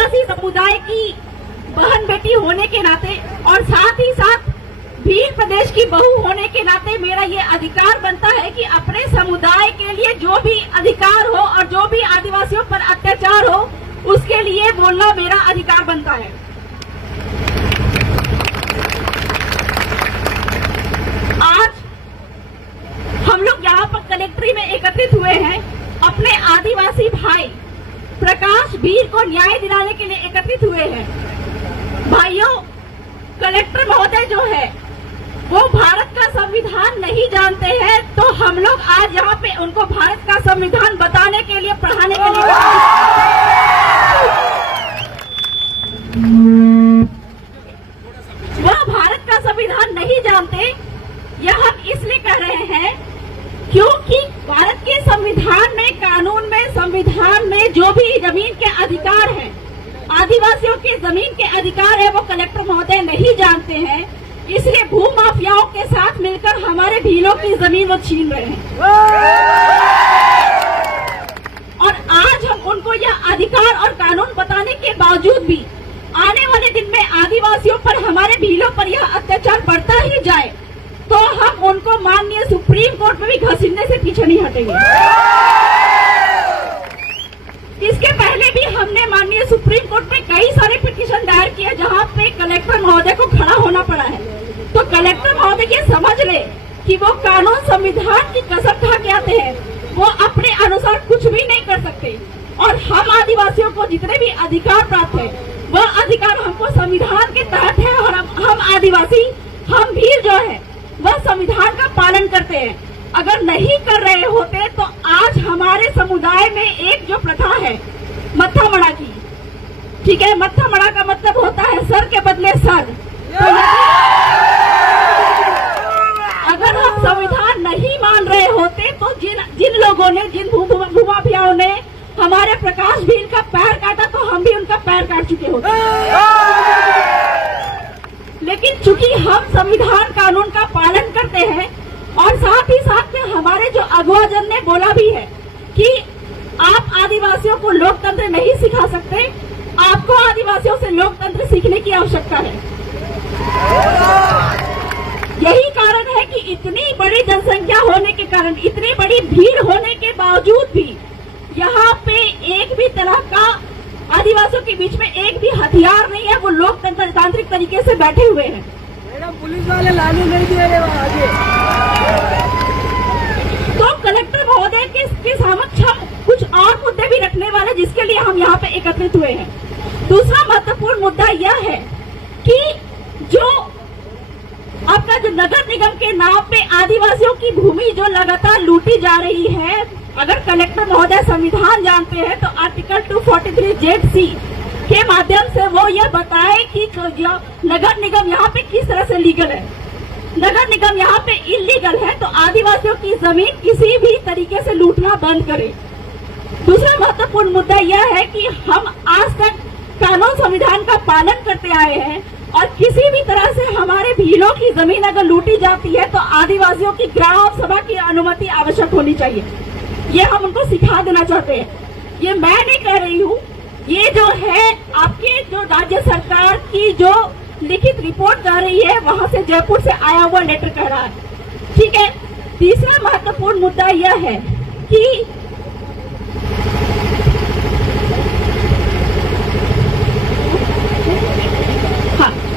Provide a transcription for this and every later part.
आदिवासी समुदाय की बहन बेटी होने के नाते और साथ ही साथ भील प्रदेश की बहू होने के नाते मेरा ये अधिकार बनता है कि अपने समुदाय के लिए जो भी अधिकार हो और जो भी आदिवासियों पर अत्याचार हो उसके लिए बोलना मेरा अधिकार बनता है। आज हम लोग यहाँ पर कलेक्ट्री में एकत्रित हुए हैं, अपने आदिवासी भाई प्रकाश भील को न्याय दिलाने के लिए एकत्रित हुए हैं। भाइयों, कलेक्टर महोदय जो है वो भारत का संविधान नहीं जानते हैं, तो हम लोग आज यहाँ पे उनको भारत का संविधान बताने के लिए, पढ़ाने के लिए वह भारत का संविधान नहीं जानते। यह हम इसलिए कह रहे हैं क्योंकि भारत के संविधान में, कानून में, संविधान में जो भी जमीन के अधिकार हैं, आदिवासियों के जमीन के अधिकार है, वो कलेक्टर महोदय नहीं जानते हैं। इसलिए भू माफियाओं के साथ मिलकर हमारे भीलों की जमीन वो छीन रहे हैं। और आज हम उनको यह अधिकार और कानून बताने के बावजूद भी आने वाले दिन में आदिवासियों पर, हमारे भीलों पर यह अत्याचार बढ़ता ही जाए तो हम उनको माननीय सुप्रीम कोर्ट में भी घसीटने से पीछे नहीं हटेंगे। इसके पहले भी हमने माननीय सुप्रीम कोर्ट में कई सारे पिटीशन दायर किए जहां पे कलेक्टर महोदय को खड़ा होना पड़ा है। तो कलेक्टर महोदय ये समझ ले कि वो कानून संविधान की कसम खा के आते हैं, वो अपने अनुसार कुछ भी नहीं कर सकते। और हम आदिवासियों को जितने भी अधिकार प्राप्त है वह अधिकार हमको संविधान के तहत है। और हम आदिवासी, हम भील जो है वह संविधान का पालन करते हैं। अगर नहीं कर रहे होते तो आज हमारे समुदाय में एक जो प्रथा है मत्था मड़ा की, ठीक है, मत्था मड़ा का मतलब होता है सर के बदले सर। तो अगर हम संविधान नहीं मान रहे होते तो जिन लोगों ने, जिन भूमाफियाओं ने हमारे प्रकाश भील का पैर काटा तो हम भी उनका पैर काट चुके होते। लेकिन चूंकि हम संविधान कानून का पालन करते हैं और साथ ही साथ में हमारे जो अगुवाजन ने बोला भी है कि आप आदिवासियों को लोकतंत्र नहीं सिखा सकते, आपको आदिवासियों से लोकतंत्र सीखने की आवश्यकता है। यही कारण है कि इतनी बड़ी जनसंख्या होने के कारण, इतनी बड़ी भीड़ होने के बावजूद भी यहाँ पे एक भी तरह का आदिवासियों के बीच में एक भी हथियार नहीं है। वो लोकतंत्र तांत्रिक तरीके से बैठे हुए हैं। मैडम, पुलिस वाले लाने नहीं दे रहे आगे। तो कलेक्टर महोदय के समक्ष हम कुछ और मुद्दे भी रखने वाले, जिसके लिए हम यहाँ पे एकत्रित हुए हैं। दूसरा महत्वपूर्ण मुद्दा यह है कि जो आपका जो नगर निगम के नाम पे आदिवासियों की भूमि जो लगातार लूटी जा रही है, अगर कलेक्टर महोदय संविधान जानते हैं तो आर्टिकल 243(j)(c) के माध्यम से वो ये बताए कि नगर निगम यहाँ पे किस तरह से लीगल है। नगर निगम यहाँ पे इलीगल है तो आदिवासियों की जमीन किसी भी तरीके से लूटना बंद करे। दूसरा महत्वपूर्ण मुद्दा यह है कि हम आज तक कानून संविधान का पालन करते आए हैं और किसी भी तरह से हमारे भीलों की जमीन अगर लूटी जाती है तो आदिवासियों की ग्राम सभा की अनुमति आवश्यक होनी चाहिए। ये हम उनको सिखा देना चाहते हैं। ये मैं नहीं कह रही हूँ, ये जो है आपके जो राज्य सरकार की जो लिखित रिपोर्ट जा रही है वहां से, जयपुर से आया हुआ लेटर कह रहा है, ठीक है। तीसरा महत्वपूर्ण मुद्दा यह है कि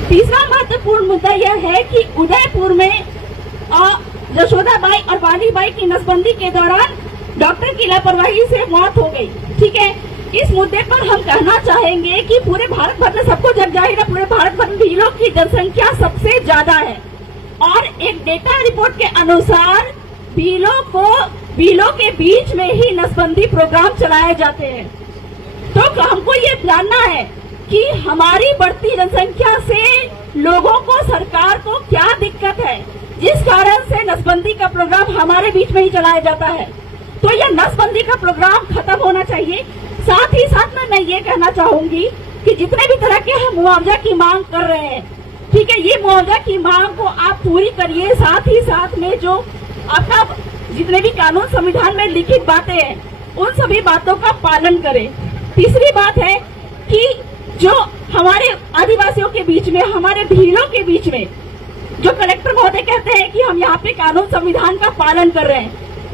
तीसरा महत्वपूर्ण मुद्दा यह है कि उदयपुर में यशोदाबाई और वाणीबाई की नसबंदी के दौरान डॉक्टर की लापरवाही से मौत हो गई, ठीक है। इस मुद्दे पर हम कहना चाहेंगे कि पूरे भारत भर में सबको जग जाहिर है, पूरे भारत भर में भीलों की जनसंख्या सबसे ज्यादा है और एक डेटा रिपोर्ट के अनुसार भीलों के बीच में ही नसबंदी प्रोग्राम चलाए जाते हैं। तो हमको ये जानना है कि हमारी बढ़ती जनसंख्या से लोगों को, सरकार को क्या दिक्कत है जिस कारण से नसबंदी का प्रोग्राम हमारे बीच में ही चलाया जाता है। तो यह नसबंदी का प्रोग्राम खत्म होना चाहिए। साथ ही साथ में मैं ये कहना चाहूंगी कि जितने भी तरह के हम मुआवजा की मांग कर रहे हैं, ठीक है, ये मुआवजा की मांग को आप पूरी करिए। साथ ही साथ में जो आपका जितने भी कानून संविधान में लिखित बातें हैं उन सभी बातों का पालन करें। तीसरी बात है कि जो हमारे आदिवासियों के बीच में, हमारे भीलों के बीच में, जो कलेक्टर महोदय कहते हैं कि हम यहाँ पे कानून संविधान का पालन कर रहे हैं,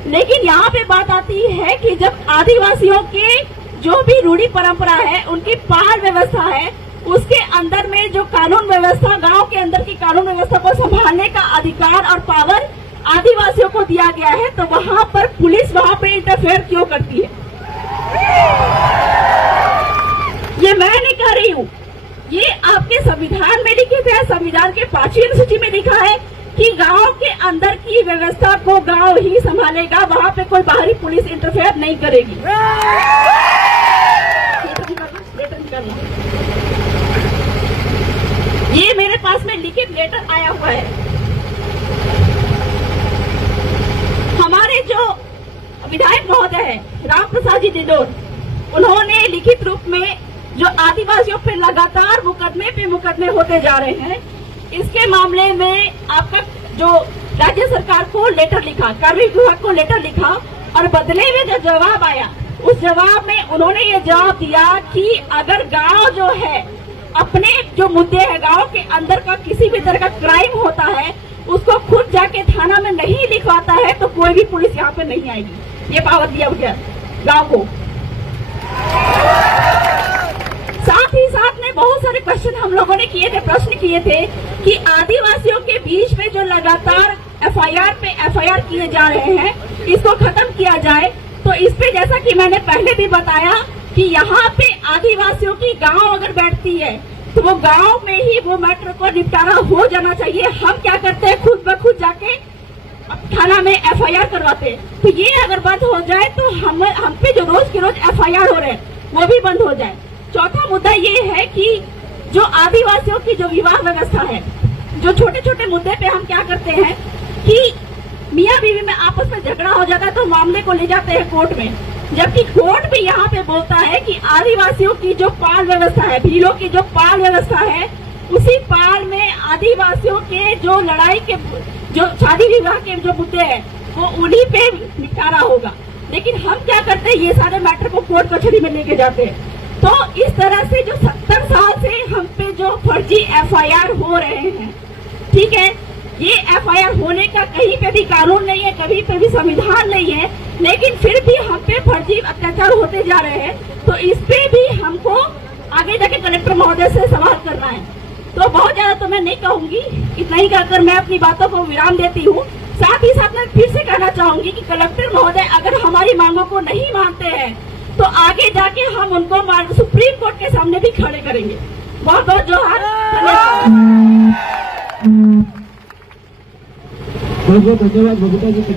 लेकिन यहाँ पे बात आती है कि जब आदिवासियों के जो भी रूढ़ी परंपरा है, उनकी पाल व्यवस्था है, उसके अंदर में जो कानून व्यवस्था, गांव के अंदर की कानून व्यवस्था को संभालने का अधिकार और पावर आदिवासियों को दिया गया है, तो वहाँ पर पुलिस वहाँ पे इंटरफेयर क्यों करती है? ये मैं नहीं कह रही हूँ, ये आपके संविधान में लिखित है। संविधान के 5वीं अनुसूची में लिखा है कि गांव के अंदर की व्यवस्था को गांव ही संभालेगा, वहाँ पे कोई बाहरी पुलिस इंटरफेयर नहीं करेगी। ये मेरे पास में लिखित लेटर आया हुआ है। हमारे जो विधायक महोदय है राम प्रसाद जी डिंडोर, उन्होंने लिखित रूप में जो आदिवासियों पे लगातार मुकदमे पे मुकदमे होते जा रहे हैं, इसके मामले में आपका जो राज्य सरकार को लेटर लिखा, कार्मिक विभाग को लेटर लिखा, और बदले में जो जवाब आया, उस जवाब में उन्होंने ये जवाब दिया कि अगर गांव जो है अपने जो मुद्दे हैं, गांव के अंदर का किसी भी तरह का क्राइम होता है, उसको खुद जाके थाना में नहीं लिखवाता है, तो कोई भी पुलिस यहाँ पे नहीं आएगी। ये पावर दिया गया गांव को। साथ ही साथ में बहुत सारे क्वेश्चन हम लोगों ने किए थे, प्रश्न किए थे कि आदिवासियों के बीच में जो लगातार एफआईआर पे एफआईआर किए जा रहे हैं, इसको खत्म किया जाए। तो इस पे जैसा कि मैंने पहले भी बताया कि यहाँ पे आदिवासियों की गांव अगर बैठती है, तो वो गांव में ही वो मैटर को निपटारा हो जाना चाहिए। हम क्या करते हैं, खुद ब खुद जाके थाना में एफआईआर करवाते हैं। तो ये अगर बंद हो जाए तो हम पे जो रोज के रोज एफआईआर हो रहे हैं वो भी बंद हो जाए। चौथा मुद्दा ये है कि जो आदिवासियों की जो विवाह व्यवस्था है, जो छोटे छोटे मुद्दे पे हम क्या करते हैं कि मियाँ बीवी में आपस में झगड़ा हो जाता है तो मामले को ले जाते हैं कोर्ट में, जबकि कोर्ट भी यहाँ पे बोलता है कि आदिवासियों की जो पाल व्यवस्था है, भीलों की जो पाल व्यवस्था है, उसी पाल में आदिवासियों के जो लड़ाई के, जो शादी विवाह के जो मुद्दे हैं, वो उन्हीं पे निपटारा होगा। लेकिन हम क्या करते हैं, ये सारे मैटर को कोर्ट कचहरी में लेके जाते हैं। तो इस तरह से जो 70 साल से हम पे जो फर्जी एफआईआर हो रहे हैं, ठीक है, ये एफआईआर होने का कहीं पे भी कानून नहीं है, कहीं पे भी संविधान नहीं है, लेकिन फिर भी हम पे फर्जी अत्याचार होते जा रहे हैं। तो इस पे भी हमको आगे जाके कलेक्टर महोदय से सवाल करना है। तो बहुत ज्यादा तो मैं नहीं कहूंगी, इतना ही कहकर मैं अपनी बातों को विराम देती हूँ। साथ ही साथ मैं फिर से कहना चाहूंगी कि कलेक्टर महोदय अगर हमारी मांगों को नहीं मानते हैं, तो आगे जाके हम उनको सुप्रीम कोर्ट के सामने भी खड़े करेंगे। बहुत बहुत जोहार, बहुत बहुत धन्यवाद बबीता जी।